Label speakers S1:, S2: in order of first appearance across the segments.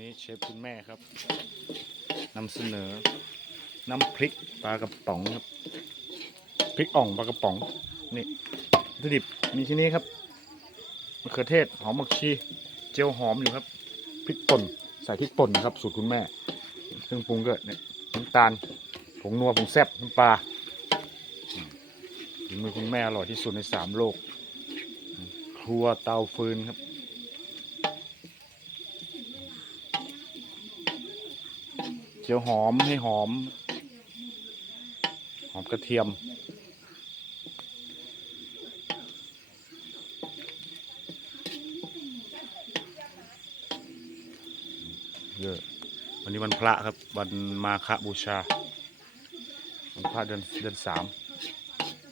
S1: นี้เชฟคุณแม่ครับนำเสนอ น้ำพริกปลากระป๋องครับพริกอ่องปลากระป๋องนี่วัตถุดิบมีที่นี้ครับมะเขือเทศหอมผักชีเจียวหอมอยู่ครับพริกป่นใส่พริกป่นครับ สูตรคุณแม่เครื่องปรุงก็เนี่ยน้ำตาลผงนัวผงแซ่บน้ำปลาอืมฝีมือคุณแม่อร่อยที่สุดในสามโลก ครัวเตาฟืนครับ เจียวหอมให้หอม หอมกระเทียม เยอะ วันนี้วันพระครับ วันมาฆบูชา วันพระเดือนเดือนสาม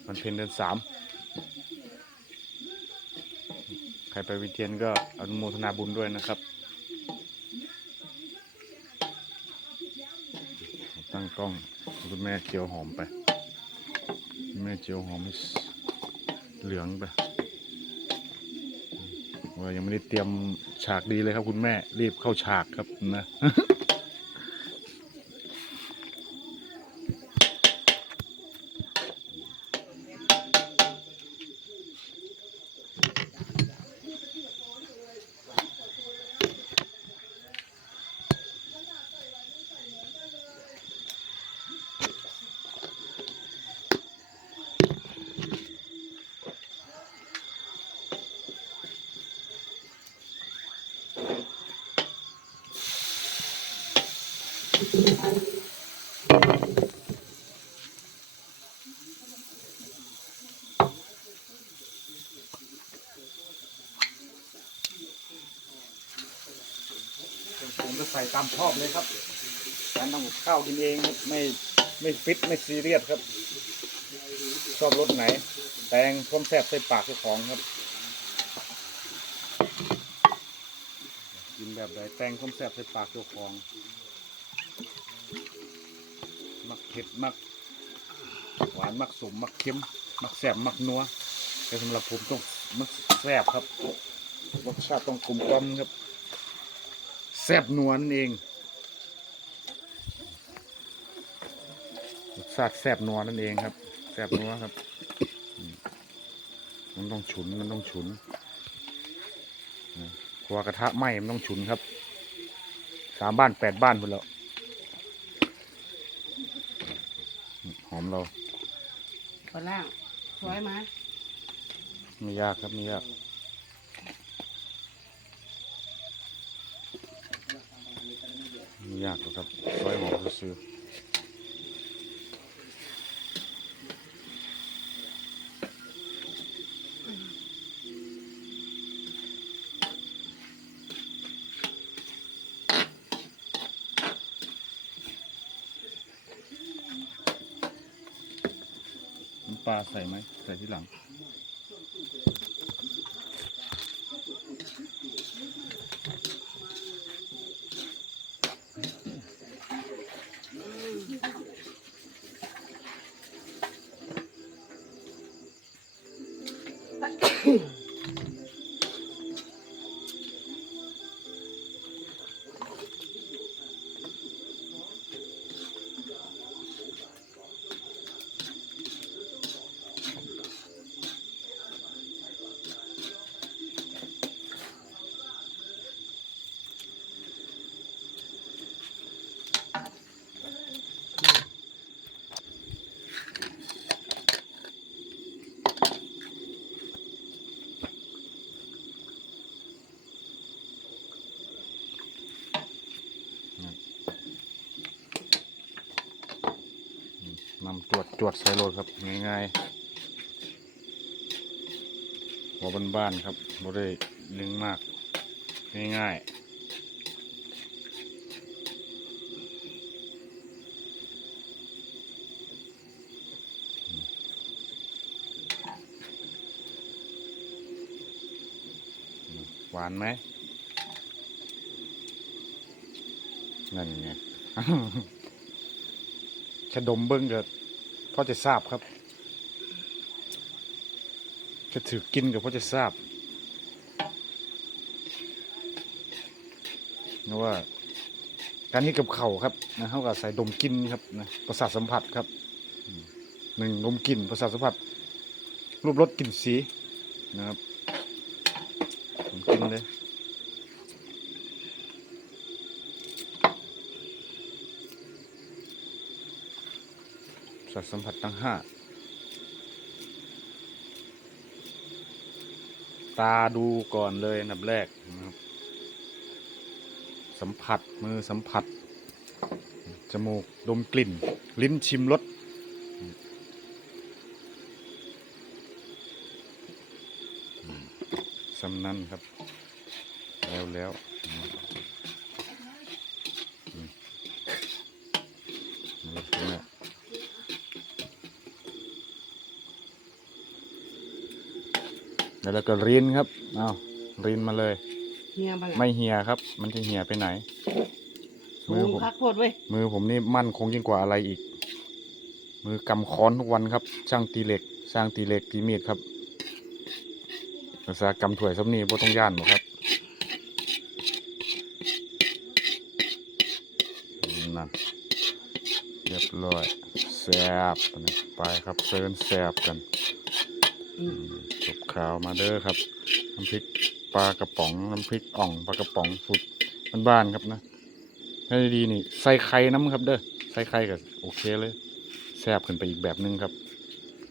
S1: วันเพ็ญเดือนสามใครไปวิเทียนก็อนุโมทนาบุญด้วยนะครับ ตั้งกล้องคุณแม่เจียวหอมไป แม่เจียวหอมเหลืองไปว่ายังไม่ได้เตรียมฉากดีเลยครับคุณแม่รีบเข้าฉากครับนะ ผมจะใส่ตามชอบเลยครับ การทำข้าวกินเองครับไม่ไม่ฟิตไม่ซีเรียสครับ ชอบรสไหน แตงส้มแซ่บใส่ปากเจ้าของครับ กินแบบไหนแตงส้มแซ่บใส่ปากเจ้าของ มักเผ็ดมัก หวานมักสมมักเค็ม มักแซ่บมักนัวแต่สำหรับผมต้องมักแซ่บครับรสชาติต้องกลมกล่อมครับแซ่บนัวนั่นเองรสชาติแซ่บนัวนั่นเองครับแซ่บนัวครับ มันต้องฉุนมันต้องฉุนครัวกระทะไหม้มันต้องฉุนครับสามบ้านแปดบ้านหมดแล้ว อืมหอมเรา
S2: คนล่างสวยไหม
S1: ไม่ยากครับไม่ยากไม่ยากหรอกครับซอยหอมซื้อ ปลาใส่ไหมใส่ที่หลัง นำตรวจตรวจใส่โรดครับง่ายๆหัวบ้านๆครับบ่ได้ลึงมากง่ายๆหวานไหม นั่นไงชะดมเบิ้งเก็ พ่อจะทราบครับ จะถือกินกับพ่อจะทราบเพราะว่า การที่กับเข่าครับนะเขาก็ใส่ดมกลินครับนะประสาทสัมผัสครับหนึ่งดมกลิ่นประสาทสัมผัส รูปรสกลิ่นสีนะครับผมกินเลยประ สาทสัมผัสทั้งห้าตาดูก่อนเลยอันดับแรกนะครับสัมผัสมือสัมผัส จมูกดมกลิ่น ลิ้นชิมรสสำนั่นครับ แล้วแล้วอืมอืมนี่นะ แล้วก็รินครับเอารินมาเลย
S2: เฮียบ้างอะ
S1: ไม่เหี่ยครับ มันจะเหี่ยไปไหน
S2: สู
S1: มืองผม
S2: คักโพดเว้ย
S1: มือผมนี่มั่นคงยิ่งกว่าอะไรอีก มือกำค้อนทุกวันครับ ช่างตีเหล็ก สร้างตีเหล็กตีมีดครับภาษากรรมถวยซ้ำนี่บ่ต้องย่านหรอกครับนั่นเรียบร้อยแซบอันนี้ไปครับเซิร์นแซบกัน
S2: อืม
S1: จบข่าวมาเด้อครับ น้ำพริกปลากระป๋อง น้ำพริกอ่องปลากระป๋องสุดบ้านๆครับนะให้ดีนี่ใส่ไข่น้ำครับเด้อใส่ไข่ก็โอเคเลยแซ่บขึ้นไปอีกแบบหนึงครับ